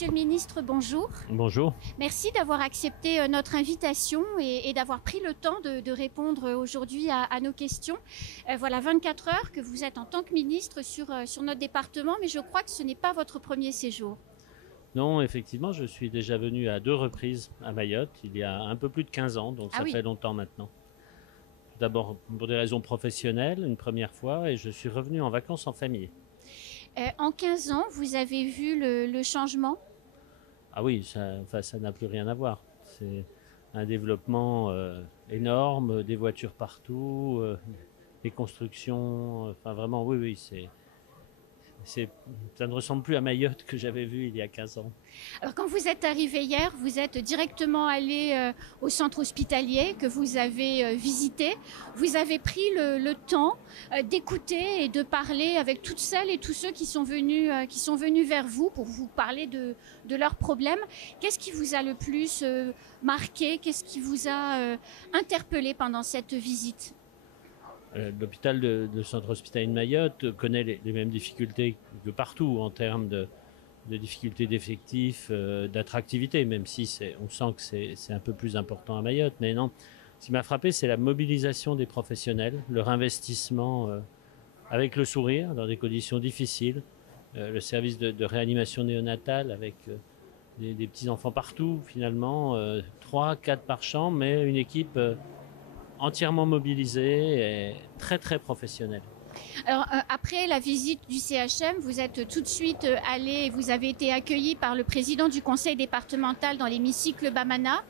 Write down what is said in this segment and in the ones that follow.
Monsieur le ministre, bonjour. Bonjour. Merci d'avoir accepté notre invitation et d'avoir pris le temps de répondre aujourd'hui à nos questions. Voilà 24 heures que vous êtes en tant que ministre sur notre département, mais je crois que ce n'est pas votre premier séjour. Non, effectivement, je suis déjà venu à 2 reprises à Mayotte, il y a un peu plus de 15 ans, donc ça fait longtemps maintenant. D'abord pour des raisons professionnelles, une première fois, et je suis revenu en vacances en famille. En 15 ans, vous avez vu le changement ? Ah oui, ça n'a plus rien à voir. C'est un développement énorme, des voitures partout, des constructions, enfin vraiment, oui, ça ne ressemble plus à Mayotte que j'avais vu il y a 15 ans. Alors quand vous êtes arrivé hier, vous êtes directement allé au centre hospitalier que vous avez visité. Vous avez pris le temps d'écouter et de parler avec toutes celles et tous ceux qui sont venus vers vous pour vous parler de leurs problèmes. Qu'est-ce qui vous a le plus marqué? Qu'est-ce qui vous a interpellé pendant cette visite? L'hôpital de centre hospitalier de Mayotte connaît les mêmes difficultés que partout en termes de difficultés d'effectifs, d'attractivité, même si on sent que c'est un peu plus important à Mayotte. Mais non, ce qui m'a frappé, c'est la mobilisation des professionnels, leur investissement avec le sourire dans des conditions difficiles, le service de réanimation néonatale avec des petits-enfants partout, finalement, 3, 4 par chambre, mais une équipe entièrement mobilisée et très très professionnelle. Alors après la visite du CHM, vous êtes tout de suite allé, vous avez été accueilli par le président du conseil départemental dans l'hémicycle Bamana.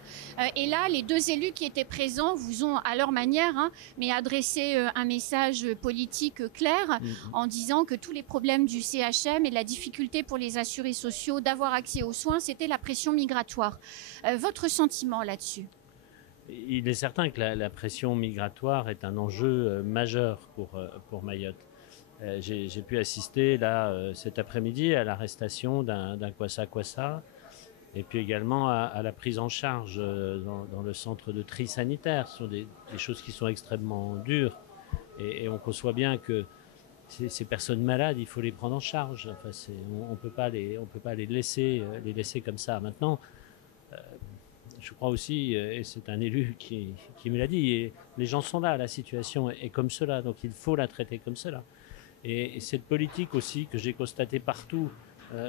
Et là, les 2 élus qui étaient présents vous ont, à leur manière, mais adressé un message politique clair en disant que tous les problèmes du CHM et la difficulté pour les assurés sociaux d'avoir accès aux soins, c'était la pression migratoire. Votre sentiment là-dessus ? Il est certain que la pression migratoire est un enjeu majeur pour Mayotte. J'ai pu assister là cet après-midi à l'arrestation d'un Kwassa et puis également à la prise en charge dans le centre de tri sanitaire. Ce sont des choses qui sont extrêmement dures et on conçoit bien que ces personnes malades, il faut les prendre en charge. Enfin, on peut pas les laisser comme ça. Maintenant, je crois aussi, et c'est un élu qui me l'a dit, et les gens sont là, la situation est comme cela, donc il faut la traiter comme cela. Et cette politique aussi que j'ai constatée partout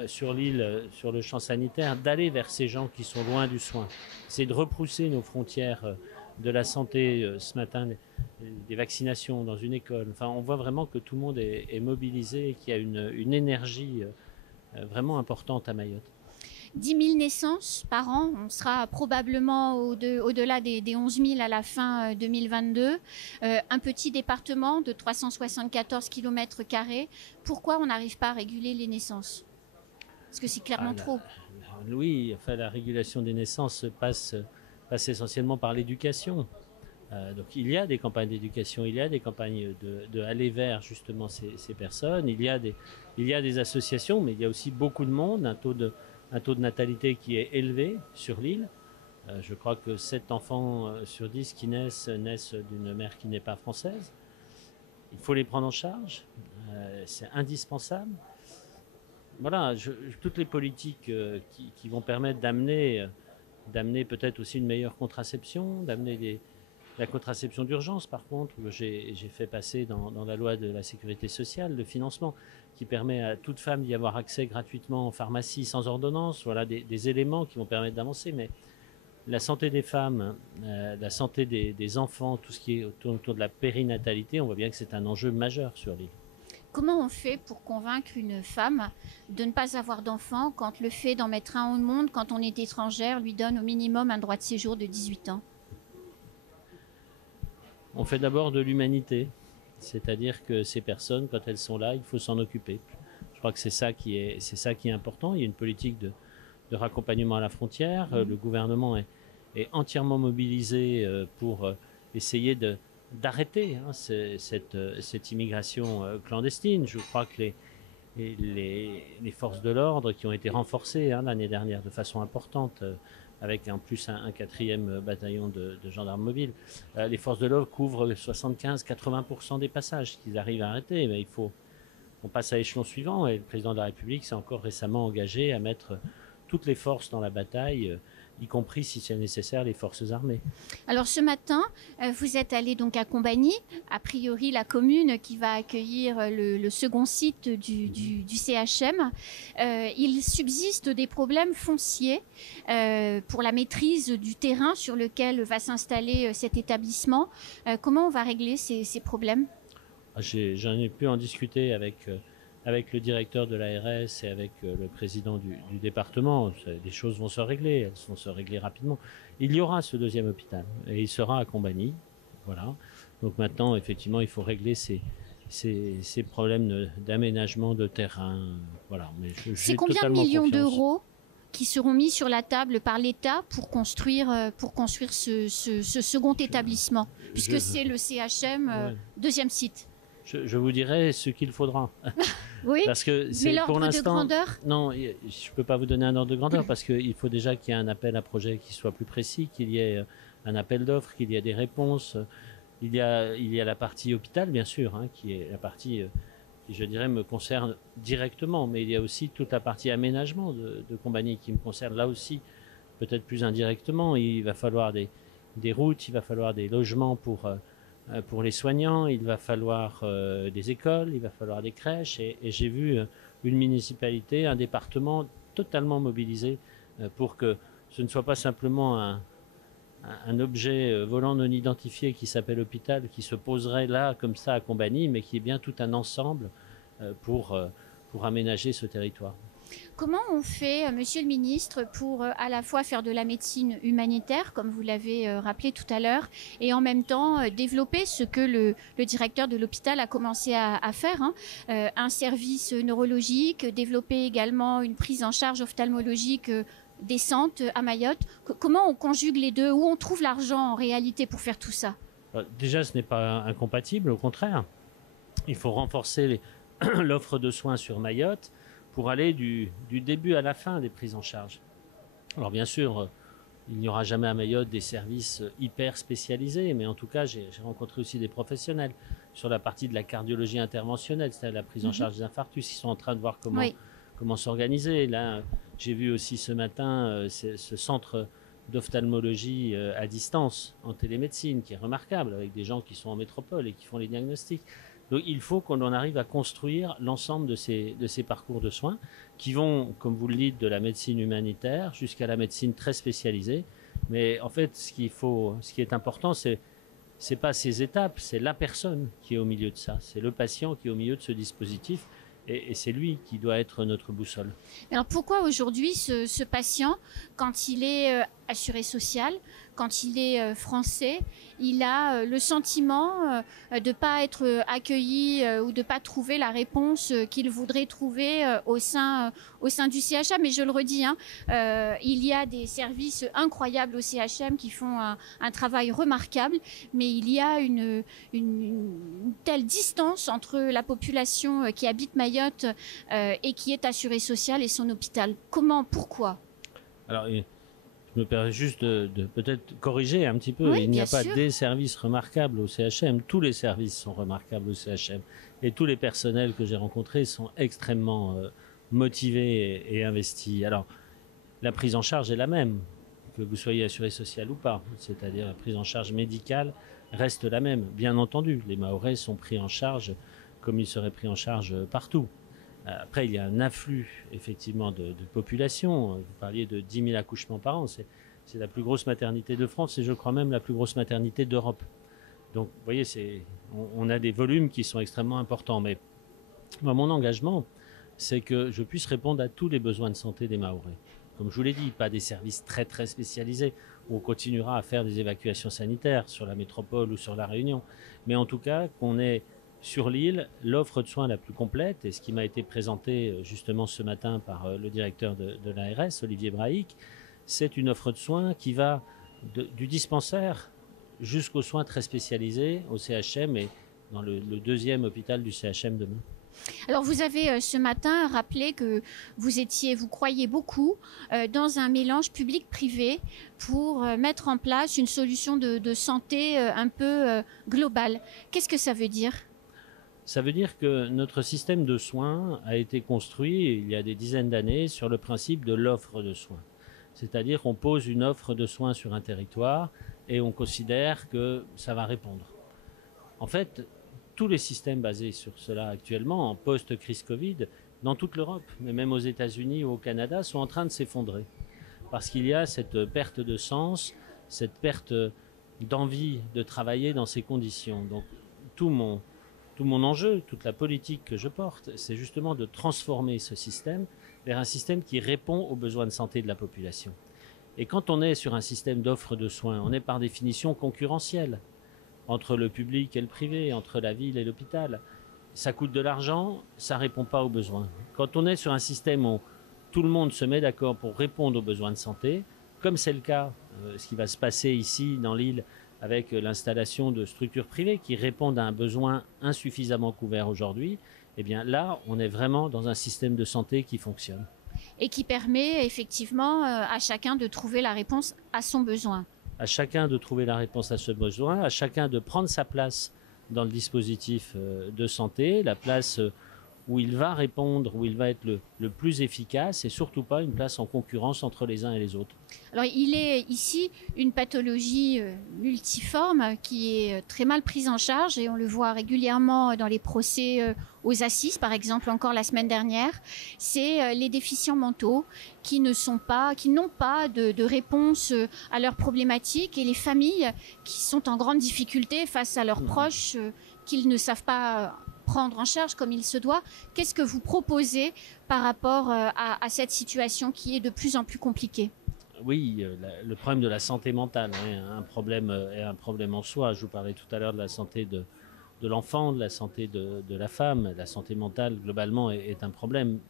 sur l'île, sur le champ sanitaire, d'aller vers ces gens qui sont loin du soin. C'est de repousser nos frontières de la santé, ce matin, des vaccinations dans une école. Enfin, on voit vraiment que tout le monde est mobilisé et qu'il y a une énergie vraiment importante à Mayotte. 10 000 naissances par an, on sera probablement au-delà des 11 000 à la fin 2022. Un petit département de 374 km². Pourquoi on n'arrive pas à réguler les naissances? Parce que c'est clairement trop. Oui, enfin, la régulation des naissances passe essentiellement par l'éducation. Donc il y a des campagnes d'éducation, il y a des campagnes de aller vers justement ces personnes. Il y a des associations, mais il y a aussi beaucoup de monde, un taux de natalité qui est élevé sur l'île. Je crois que 7 enfants sur 10 qui naissent d'une mère qui n'est pas française. Il faut les prendre en charge, c'est indispensable. Voilà, toutes les politiques qui vont permettre d'amener peut-être aussi une meilleure contraception, d'amener la contraception d'urgence, par contre, j'ai fait passer dans la loi de la sécurité sociale le financement qui permet à toute femme d'y avoir accès gratuitement en pharmacie sans ordonnance. Voilà des éléments qui vont permettre d'avancer. Mais la santé des femmes, la santé des enfants, tout ce qui est autour de la périnatalité, on voit bien que c'est un enjeu majeur sur l'île. Comment on fait pour convaincre une femme de ne pas avoir d'enfant quand le fait d'en mettre un au monde, quand on est étrangère, lui donne au minimum un droit de séjour de 18 ans ? On fait d'abord de l'humanité, c'est-à-dire que ces personnes, quand elles sont là, il faut s'en occuper. Je crois que c'est ça qui est important. Il y a une politique de raccompagnement à la frontière. Le gouvernement est entièrement mobilisé pour essayer d'arrêter cette immigration clandestine. Je crois que les forces de l'ordre qui ont été renforcées l'année dernière de façon importante, avec en plus un 4e bataillon de gendarmes mobiles. Les forces de l'ordre couvrent 75-80% des passages qu'ils arrivent à arrêter. Mais on passe à l'échelon suivant et le président de la République s'est encore récemment engagé à mettre toutes les forces dans la bataille, y compris si c'est nécessaire les forces armées. Alors ce matin, vous êtes allé donc à Combagny, a priori la commune qui va accueillir le second site du CHM. Il subsiste des problèmes fonciers pour la maîtrise du terrain sur lequel va s'installer cet établissement. Comment on va régler ces problèmes? J'en ai pu en discuter avec le directeur de l'ARS et avec le président du département. Les choses vont se régler, elles vont se régler rapidement. Il y aura ce deuxième hôpital et il sera à Combagny. Voilà. Donc maintenant, effectivement, il faut régler ces problèmes d'aménagement de terrain. Voilà. C'est combien de millions d'euros qui seront mis sur la table par l'État pour construire ce second établissement, puisque c'est le CHM deuxième site? Je vous dirai ce qu'il faudra. Oui, parce que mais l'ordre de grandeur? Non, je ne peux pas vous donner un ordre de grandeur parce qu'il faut déjà qu'il y ait un appel à projet qui soit plus précis, qu'il y ait un appel d'offres, qu'il y ait des réponses. Il y a la partie hôpital, bien sûr, hein, qui est la partie qui, je dirais, me concerne directement, mais il y a aussi toute la partie aménagement de Combagny qui me concerne là aussi, peut-être plus indirectement. Il va falloir des routes, il va falloir des logements pour les soignants, il va falloir des écoles, il va falloir des crèches. Et j'ai vu une municipalité, un département totalement mobilisé pour que ce ne soit pas simplement un objet volant non identifié qui s'appelle hôpital, qui se poserait là, comme ça, à Combagny, mais qui est bien tout un ensemble pour aménager ce territoire. Comment on fait, Monsieur le Ministre, pour à la fois faire de la médecine humanitaire, comme vous l'avez rappelé tout à l'heure, et en même temps développer ce que le directeur de l'hôpital a commencé à faire, hein, un service neurologique, développer également une prise en charge ophtalmologique décente à Mayotte? Comment on conjugue les deux? Où on trouve l'argent en réalité pour faire tout ça? Déjà, ce n'est pas incompatible, au contraire. Il faut renforcer l'offre de soins sur Mayotte pour aller du début à la fin des prises en charge. Alors bien sûr, il n'y aura jamais à Mayotte des services hyper spécialisés, mais en tout cas, j'ai rencontré aussi des professionnels sur la partie de la cardiologie interventionnelle, c'est-à-dire la prise en charge des infarctus. Ils sont en train de voir comment s'organiser. Là, j'ai vu aussi ce matin ce centre d'ophtalmologie à distance en télémédecine qui est remarquable, avec des gens qui sont en métropole et qui font les diagnostics. Donc il faut qu'on en arrive à construire l'ensemble de ces parcours de soins qui vont, comme vous le dites, de la médecine humanitaire jusqu'à la médecine très spécialisée. Mais en fait, ce qui est important, c'est pas ces étapes, c'est la personne qui est au milieu de ça. C'est le patient qui est au milieu de ce dispositif. Et c'est lui qui doit être notre boussole. Alors pourquoi aujourd'hui ce patient, quand il est assuré social, quand il est français, il a le sentiment de ne pas être accueilli ou de ne pas trouver la réponse qu'il voudrait trouver au sein du CHM? Mais je le redis, hein, il y a des services incroyables au CHM qui font un travail remarquable, mais il y a une telle distance entre la population qui habite Mayotte et qui est assurée sociale et son hôpital. Comment? Pourquoi? Alors, je me permets juste de peut-être corriger un petit peu. Oui, il n'y a pas sûr. des services remarquables au CHM. Tous les services sont remarquables au CHM. Et tous les personnels que j'ai rencontrés sont extrêmement motivés et investis. Alors, la prise en charge est la même, que vous soyez assuré social ou pas. C'est-à-dire la prise en charge médicale reste la même. Bien entendu, les Mahorais sont pris en charge comme ils seraient pris en charge partout. Après, il y a un afflux, effectivement, de population. Vous parliez de 10 000 accouchements par an. C'est la plus grosse maternité de France et je crois même la plus grosse maternité d'Europe. Donc, vous voyez, on a des volumes qui sont extrêmement importants. Mais moi, mon engagement, c'est que je puisse répondre à tous les besoins de santé des Mahorais. Comme je vous l'ai dit, pas des services très, très spécialisés où on continuera à faire des évacuations sanitaires sur la métropole ou sur la Réunion. Mais en tout cas, qu'on ait sur l'île l'offre de soins la plus complète, et ce qui m'a été présenté justement ce matin par le directeur de l'ARS, Olivier Braic, c'est une offre de soins qui va du dispensaire jusqu'aux soins très spécialisés au CHM et dans le deuxième hôpital du CHM demain. Alors vous avez ce matin rappelé que vous croyez beaucoup dans un mélange public-privé pour mettre en place une solution de santé un peu globale. Qu'est-ce que ça veut dire ? Ça veut dire que notre système de soins a été construit il y a des dizaines d'années sur le principe de l'offre de soins. C'est-à-dire qu'on pose une offre de soins sur un territoire et on considère que ça va répondre. En fait, tous les systèmes basés sur cela actuellement, en post-crise Covid, dans toute l'Europe, mais même aux États-Unis ou au Canada, sont en train de s'effondrer. Parce qu'il y a cette perte de sens, cette perte d'envie de travailler dans ces conditions. Donc tout mon enjeu, toute la politique que je porte, c'est justement de transformer ce système vers un système qui répond aux besoins de santé de la population. Et quand on est sur un système d'offre de soins, on est par définition concurrentiel entre le public et le privé, entre la ville et l'hôpital. Ça coûte de l'argent, ça ne répond pas aux besoins. Quand on est sur un système où tout le monde se met d'accord pour répondre aux besoins de santé, comme c'est le cas, ce qui va se passer ici dans l'île avec l'installation de structures privées qui répondent à un besoin insuffisamment couvert aujourd'hui, eh bien là, on est vraiment dans un système de santé qui fonctionne. Et qui permet effectivement à chacun de trouver la réponse à son besoin. À chacun de trouver la réponse à ce besoin, à chacun de prendre sa place dans le dispositif de santé, la place où il va répondre, où il va être le plus efficace et surtout pas une place en concurrence entre les uns et les autres. Alors il est ici une pathologie multiforme qui est très mal prise en charge et on le voit régulièrement dans les procès aux assises, par exemple encore la semaine dernière. C'est les déficients mentaux qui n'ont pas de réponse à leurs problématiques et les familles qui sont en grande difficulté face à leurs proches qu'ils ne savent pas prendre en charge comme il se doit. Qu'est-ce que vous proposez par rapport à cette situation qui est de plus en plus compliquée ? Oui, le problème de la santé mentale est un problème en soi. Je vous parlais tout à l'heure de la santé de l'enfant, de la santé de la femme. La santé mentale, globalement, est un problème,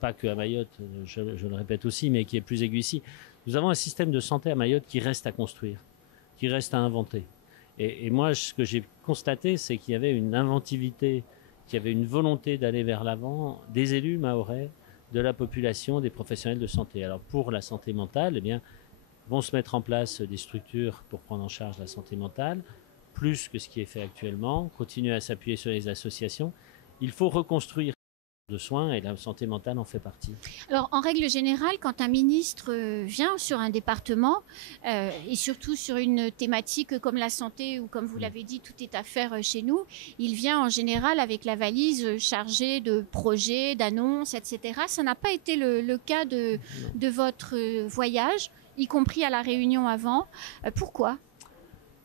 pas que à Mayotte, je le répète aussi, mais qui est plus aigu ici. Nous avons un système de santé à Mayotte qui reste à construire, qui reste à inventer. Et moi, ce que j'ai constaté, c'est qu'il y avait une inventivité, qu'il y avait une volonté d'aller vers l'avant des élus mahorais, de la population, des professionnels de santé. Alors pour la santé mentale, eh bien, vont se mettre en place des structures pour prendre en charge la santé mentale, plus que ce qui est fait actuellement, continuer à s'appuyer sur les associations. Il faut reconstruire de soins et la santé mentale en fait partie. Alors en règle générale, quand un ministre vient sur un département et surtout sur une thématique comme la santé ou comme vous l'avez dit, tout est à faire chez nous, il vient en général avec la valise chargée de projets, d'annonces, etc. Ça n'a pas été le cas de votre voyage, y compris à la réunion avant. Pourquoi ?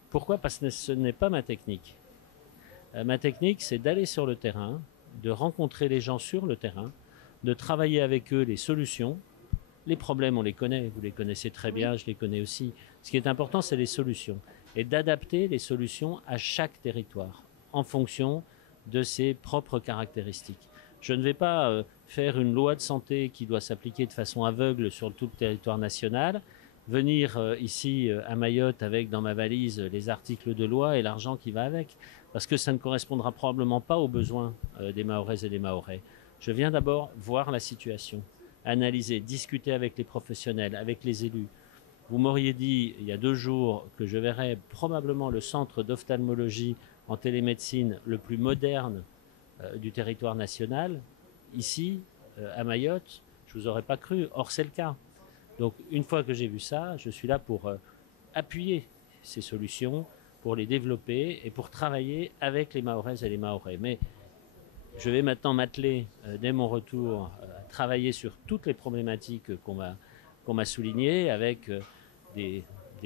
Pourquoi ? Parce que ce n'est pas ma technique. Ma technique, c'est d'aller sur le terrain, de rencontrer les gens sur le terrain, de travailler avec eux les solutions. Les problèmes, on les connaît, vous les connaissez très bien, je les connais aussi. Ce qui est important, c'est les solutions. Et d'adapter les solutions à chaque territoire, en fonction de ses propres caractéristiques. Je ne vais pas faire une loi de santé qui doit s'appliquer de façon aveugle sur tout le territoire national, venir ici à Mayotte avec dans ma valise les articles de loi et l'argent qui va avec, parce que ça ne correspondra probablement pas aux besoins des Mahoraises et des Mahorais. Je viens d'abord voir la situation, analyser, discuter avec les professionnels, avec les élus. Vous m'auriez dit il y a 2 jours que je verrais probablement le centre d'ophtalmologie en télémédecine le plus moderne du territoire national. Ici, à Mayotte, je ne vous aurais pas cru. Or, c'est le cas. Donc, une fois que j'ai vu ça, je suis là pour appuyer ces solutions, pour les développer et pour travailler avec les Mahoraises et les Mahorais. Mais je vais maintenant m'atteler, dès mon retour, à travailler sur toutes les problématiques qu'on m'a soulignées, avec des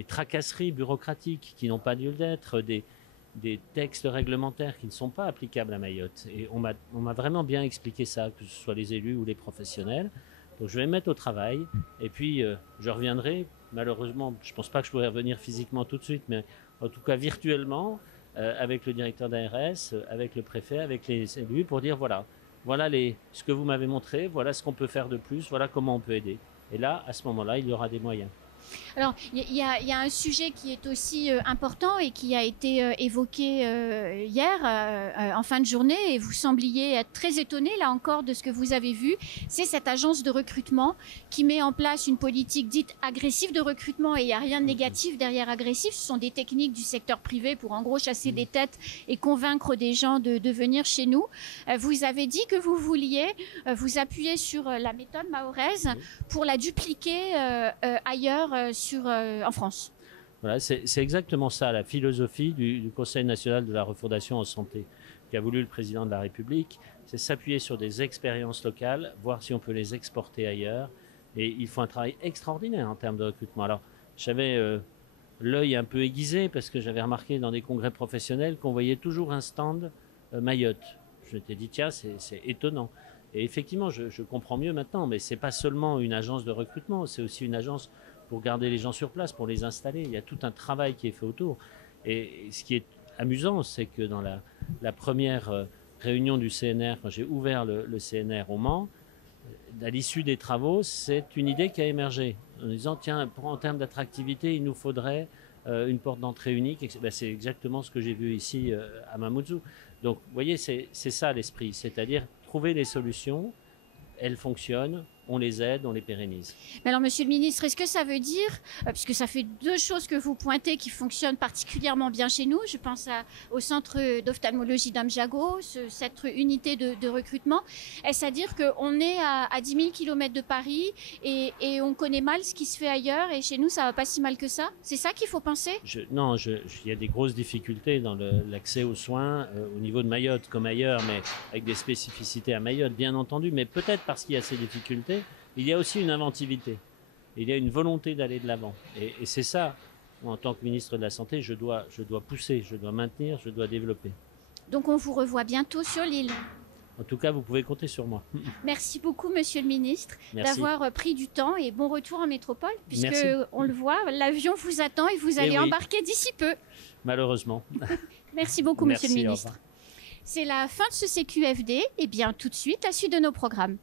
tracasseries bureaucratiques qui n'ont pas lieu d'être, des textes réglementaires qui ne sont pas applicables à Mayotte. Et on m'a vraiment bien expliqué ça, que ce soit les élus ou les professionnels. Donc je vais me mettre au travail et puis je reviendrai. Malheureusement, je ne pense pas que je pourrai revenir physiquement tout de suite, mais en tout cas virtuellement, avec le directeur d'ARS, avec le préfet, avec les élus, pour dire voilà ce que vous m'avez montré, voilà ce qu'on peut faire de plus, voilà comment on peut aider. Et là, à ce moment-là, il y aura des moyens. Alors, il y a un sujet qui est aussi important et qui a été évoqué hier en fin de journée, et vous sembliez être très étonné, là encore, de ce que vous avez vu. C'est cette agence de recrutement qui met en place une politique dite agressive de recrutement, et il n'y a rien de négatif derrière agressif. Ce sont des techniques du secteur privé pour, en gros, chasser des têtes et convaincre des gens de venir chez nous. Vous avez dit que vous vouliez vous appuyer sur la méthode mahoraise pour la dupliquer ailleurs en France. Voilà, c'est exactement ça, la philosophie du Conseil national de la refondation en santé qu'a voulu le président de la République, c'est s'appuyer sur des expériences locales, voir si on peut les exporter ailleurs. Et il faut un travail extraordinaire en termes de recrutement. Alors, j'avais l'œil un peu aiguisé parce que j'avais remarqué dans des congrès professionnels qu'on voyait toujours un stand Mayotte. Je m'étais dit, tiens, c'est étonnant. Et effectivement, je comprends mieux maintenant, mais ce n'est pas seulement une agence de recrutement, c'est aussi une agence pour garder les gens sur place, pour les installer. Il y a tout un travail qui est fait autour. Et ce qui est amusant, c'est que dans la première réunion du CNR, quand j'ai ouvert le CNR au Mans, à l'issue des travaux, c'est une idée qui a émergé en disant, tiens, en termes d'attractivité, il nous faudrait une porte d'entrée unique. Ben, c'est exactement ce que j'ai vu ici à Mamoudzou. Donc, vous voyez, c'est ça l'esprit, c'est-à-dire trouver des solutions, elles fonctionnent, on les aide, on les pérennise. Mais alors, Monsieur le Ministre, est-ce que ça veut dire, puisque ça fait deux choses que vous pointez qui fonctionnent particulièrement bien chez nous, je pense au centre d'ophtalmologie d'Amjago, cette unité de recrutement, est-ce à dire qu'on est à 10 000 km de Paris et on connaît mal ce qui se fait ailleurs et chez nous, ça va pas si mal que ça? C'est ça qu'il faut penser? Non, il y a des grosses difficultés dans l'accès aux soins au niveau de Mayotte comme ailleurs, mais avec des spécificités à Mayotte, bien entendu, mais peut-être parce qu'il y a ces difficultés, il y a aussi une inventivité, il y a une volonté d'aller de l'avant. Et c'est ça, en tant que ministre de la Santé, je dois pousser, je dois maintenir, je dois développer. Donc on vous revoit bientôt sur l'île. En tout cas, vous pouvez compter sur moi. Merci beaucoup, Monsieur le Ministre, d'avoir pris du temps et bon retour en métropole, puisque on le voit, l'avion vous attend et vous allez embarquer d'ici peu. Malheureusement. Merci beaucoup, Monsieur le Ministre. C'est la fin de ce CQFD. Et bien, tout de suite, la suite de nos programmes.